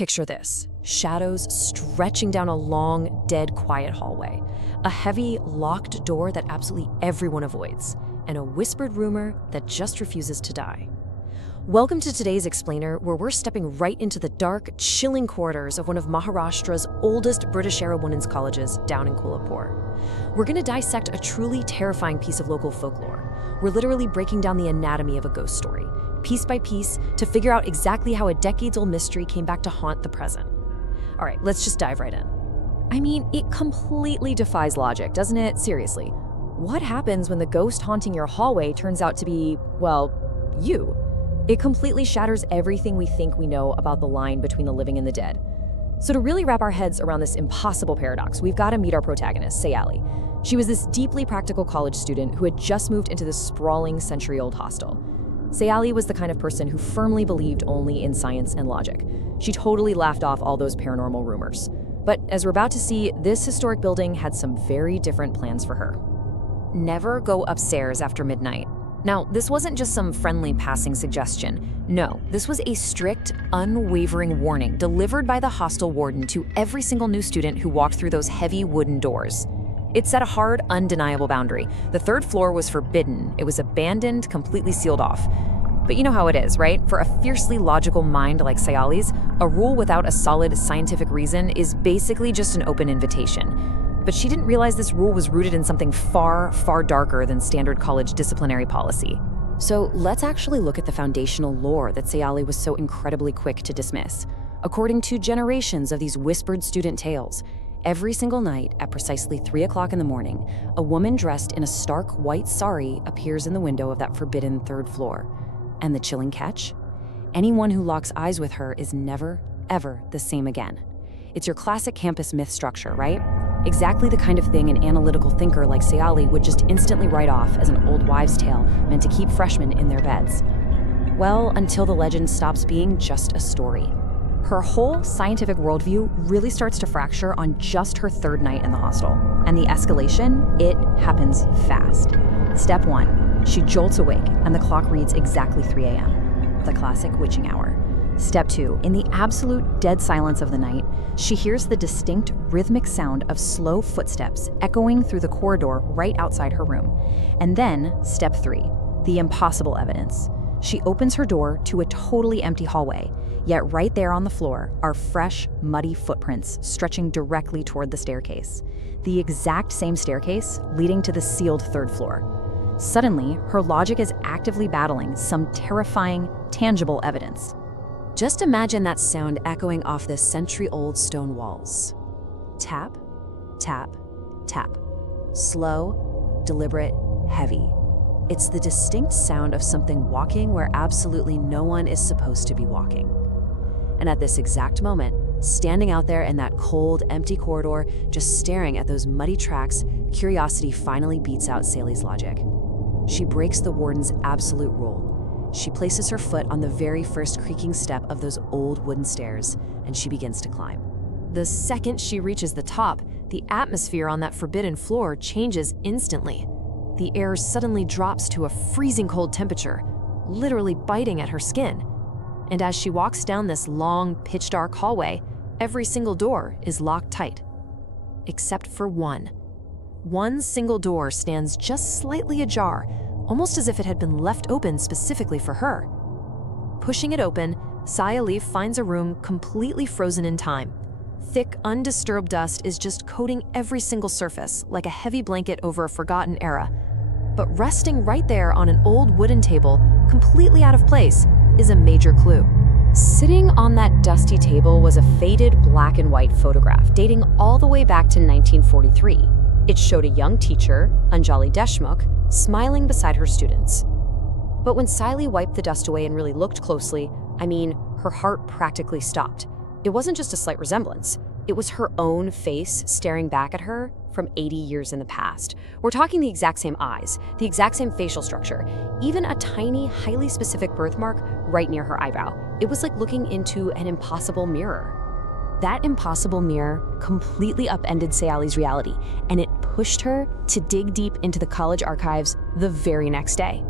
Picture this: shadows stretching down a long, dead, quiet hallway, a heavy, locked door that absolutely everyone avoids, and a whispered rumor that just refuses to die. Welcome to today's Explainer, where we're stepping right into the dark, chilling corridors of one of Maharashtra's oldest British-era women's colleges down in Kolhapur. We're going to dissect a truly terrifying piece of local folklore. We're literally breaking down the anatomy of a ghost story, piece by piece, to figure out exactly how a decades-old mystery came back to haunt the present. All right, let's just dive right in. I mean, it completely defies logic, doesn't it? Seriously. What happens when the ghost haunting your hallway turns out to be, well, you? It completely shatters everything we think we know about the line between the living and the dead. So to really wrap our heads around this impossible paradox, we've got to meet our protagonist, Sayali. She was this deeply practical college student who had just moved into this sprawling century-old hostel. Sayali was the kind of person who firmly believed only in science and logic. She totally laughed off all those paranormal rumors. But as we're about to see, this historic building had some very different plans for her. Never go upstairs after midnight. Now, this wasn't just some friendly passing suggestion. No, this was a strict, unwavering warning delivered by the hostel warden to every single new student who walked through those heavy wooden doors. It set a hard, undeniable boundary. The third floor was forbidden. It was abandoned, completely sealed off. But you know how it is, right? For a fiercely logical mind like Sayali's, a rule without a solid scientific reason is basically just an open invitation. But she didn't realize this rule was rooted in something far, far darker than standard college disciplinary policy. So let's actually look at the foundational lore that Sayali was so incredibly quick to dismiss. According to generations of these whispered student tales, every single night at precisely 3 o'clock in the morning, a woman dressed in a stark white sari appears in the window of that forbidden third floor. And the chilling catch? Anyone who locks eyes with her is never, ever the same again. It's your classic campus myth structure, right? Exactly the kind of thing an analytical thinker like Sayali would just instantly write off as an old wives' tale meant to keep freshmen in their beds. Well, until the legend stops being just a story. Her whole scientific worldview really starts to fracture on just her third night in the hostel. And the escalation, it happens fast. Step 1, she jolts awake and the clock reads exactly 3 a.m., the classic witching hour. Step 2, in the absolute dead silence of the night, she hears the distinct rhythmic sound of slow footsteps echoing through the corridor right outside her room. And then, step 3, the impossible evidence. She opens her door to a totally empty hallway, yet right there on the floor are fresh, muddy footprints stretching directly toward the staircase. The exact same staircase leading to the sealed third floor. Suddenly, her logic is actively battling some terrifying, tangible evidence. Just imagine that sound echoing off the century-old stone walls. Tap, tap, tap. Slow, deliberate, heavy. It's the distinct sound of something walking where absolutely no one is supposed to be walking. And at this exact moment, standing out there in that cold, empty corridor, just staring at those muddy tracks, curiosity finally beats out Sayali's logic. She breaks the warden's absolute rule. She places her foot on the very first creaking step of those old wooden stairs, and she begins to climb. The second she reaches the top, the atmosphere on that forbidden floor changes instantly. The air suddenly drops to a freezing cold temperature, literally biting at her skin. And as she walks down this long, pitch-dark hallway, every single door is locked tight. Except for one. One single door stands just slightly ajar, almost as if it had been left open specifically for her. Pushing it open, Sayali finds a room completely frozen in time. Thick, undisturbed dust is just coating every single surface, like a heavy blanket over a forgotten era. But resting right there on an old wooden table, completely out of place, is a major clue. Sitting on that dusty table was a faded black and white photograph dating all the way back to 1943. It showed a young teacher, Anjali Deshmukh, smiling beside her students. But when Sayali wiped the dust away and really looked closely, I mean, her heart practically stopped. It wasn't just a slight resemblance. It was her own face staring back at her from 80 years in the past. We're talking the exact same eyes, the exact same facial structure, even a tiny, highly specific birthmark right near her eyebrow. It was like looking into an impossible mirror. That impossible mirror completely upended Sayali's reality, and it pushed her to dig deep into the college archives the very next day.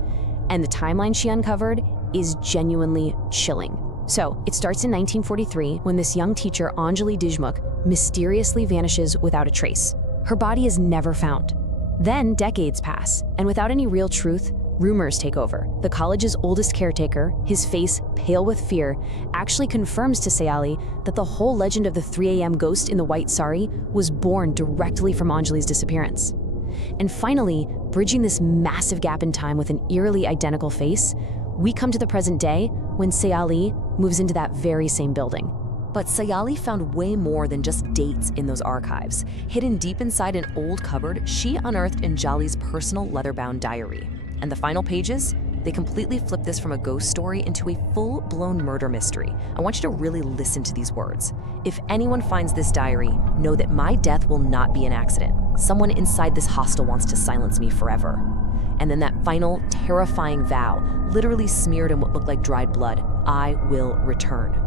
And the timeline she uncovered is genuinely chilling. So, it starts in 1943 when this young teacher, Anjali Deshmukh, mysteriously vanishes without a trace. Her body is never found. Then decades pass, and without any real truth, rumors take over. The college's oldest caretaker, his face pale with fear, actually confirms to Sayali that the whole legend of the 3 a.m. ghost in the white sari was born directly from Anjali's disappearance. And finally, bridging this massive gap in time with an eerily identical face, we come to the present day when Sayali moves into that very same building. But Sayali found way more than just dates in those archives. Hidden deep inside an old cupboard, she unearthed Anjali's personal leather-bound diary. And the final pages? They completely flip this from a ghost story into a full-blown murder mystery. I want you to really listen to these words. If anyone finds this diary, know that my death will not be an accident. Someone inside this hostel wants to silence me forever. And then that final, terrifying vow, literally smeared in what looked like dried blood, I will return.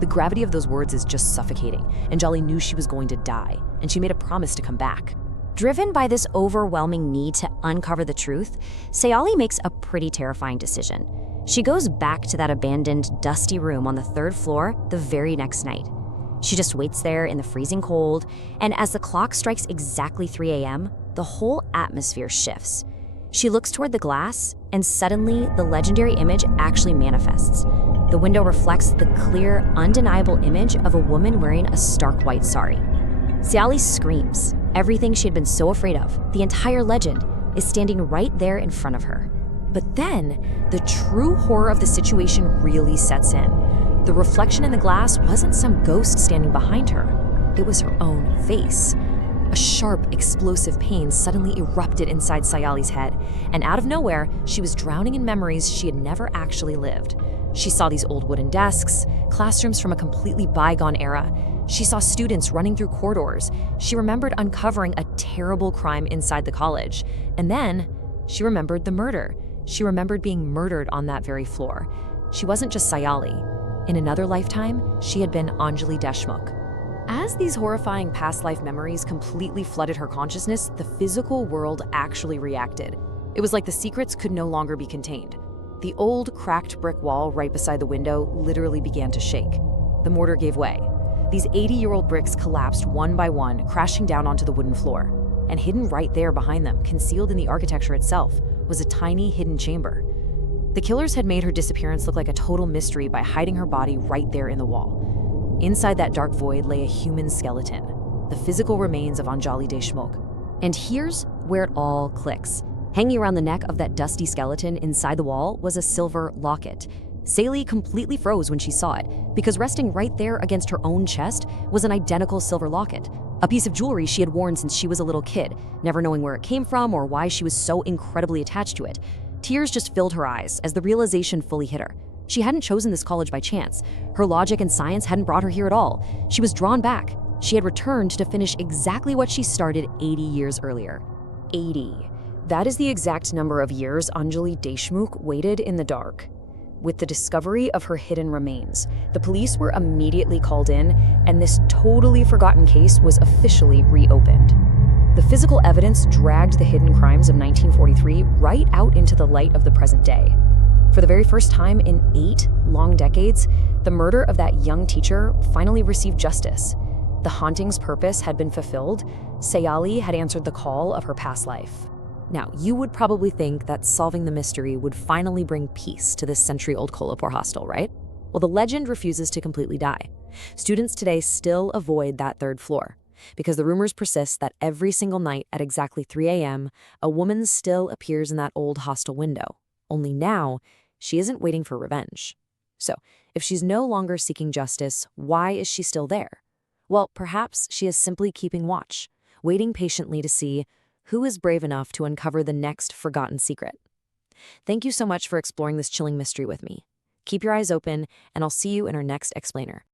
The gravity of those words is just suffocating. Anjali knew she was going to die, and she made a promise to come back. Driven by this overwhelming need to uncover the truth, Sayali makes a pretty terrifying decision. She goes back to that abandoned, dusty room on the 3rd floor the very next night. She just waits there in the freezing cold, and as the clock strikes exactly 3 a.m., the whole atmosphere shifts. She looks toward the glass, and suddenly the legendary image actually manifests. The window reflects the clear, undeniable image of a woman wearing a stark white sari. Sayali screams. Everything she had been so afraid of, the entire legend, is standing right there in front of her. But then, the true horror of the situation really sets in. The reflection in the glass wasn't some ghost standing behind her. It was her own face. A sharp, explosive pain suddenly erupted inside Sayali's head, and out of nowhere, she was drowning in memories she had never actually lived. She saw these old wooden desks, classrooms from a completely bygone era. She saw students running through corridors. She remembered uncovering a terrible crime inside the college. And then, she remembered the murder. She remembered being murdered on that very floor. She wasn't just Sayali. In another lifetime, she had been Anjali Deshmukh. As these horrifying past life memories completely flooded her consciousness, the physical world actually reacted. It was like the secrets could no longer be contained. The old, cracked brick wall right beside the window literally began to shake. The mortar gave way. These 80-year-old bricks collapsed one by one, crashing down onto the wooden floor. And hidden right there behind them, concealed in the architecture itself, was a tiny hidden chamber. The killers had made her disappearance look like a total mystery by hiding her body right there in the wall. Inside that dark void lay a human skeleton, the physical remains of Anjali Deshmukh. And here's where it all clicks. Hanging around the neck of that dusty skeleton inside the wall was a silver locket. Sayali completely froze when she saw it, because resting right there against her own chest was an identical silver locket, a piece of jewelry she had worn since she was a little kid, never knowing where it came from or why she was so incredibly attached to it. Tears just filled her eyes as the realization fully hit her. She hadn't chosen this college by chance. Her logic and science hadn't brought her here at all. She was drawn back. She had returned to finish exactly what she started 80 years earlier. 80. That is the exact number of years Anjali Deshmukh waited in the dark. With the discovery of her hidden remains, the police were immediately called in, and this totally forgotten case was officially reopened. The physical evidence dragged the hidden crimes of 1943 right out into the light of the present day. For the very first time in 8 long decades, the murder of that young teacher finally received justice. The haunting's purpose had been fulfilled. Sayali had answered the call of her past life. Now, you would probably think that solving the mystery would finally bring peace to this century-old Kolhapur hostel, right? Well, the legend refuses to completely die. Students today still avoid that 3rd floor, because the rumors persist that every single night at exactly 3 a.m., a woman still appears in that old hostel window. Only now, she isn't waiting for revenge. So, if she's no longer seeking justice, why is she still there? Well, perhaps she is simply keeping watch, waiting patiently to see who is brave enough to uncover the next forgotten secret. Thank you so much for exploring this chilling mystery with me. Keep your eyes open, and I'll see you in our next explainer.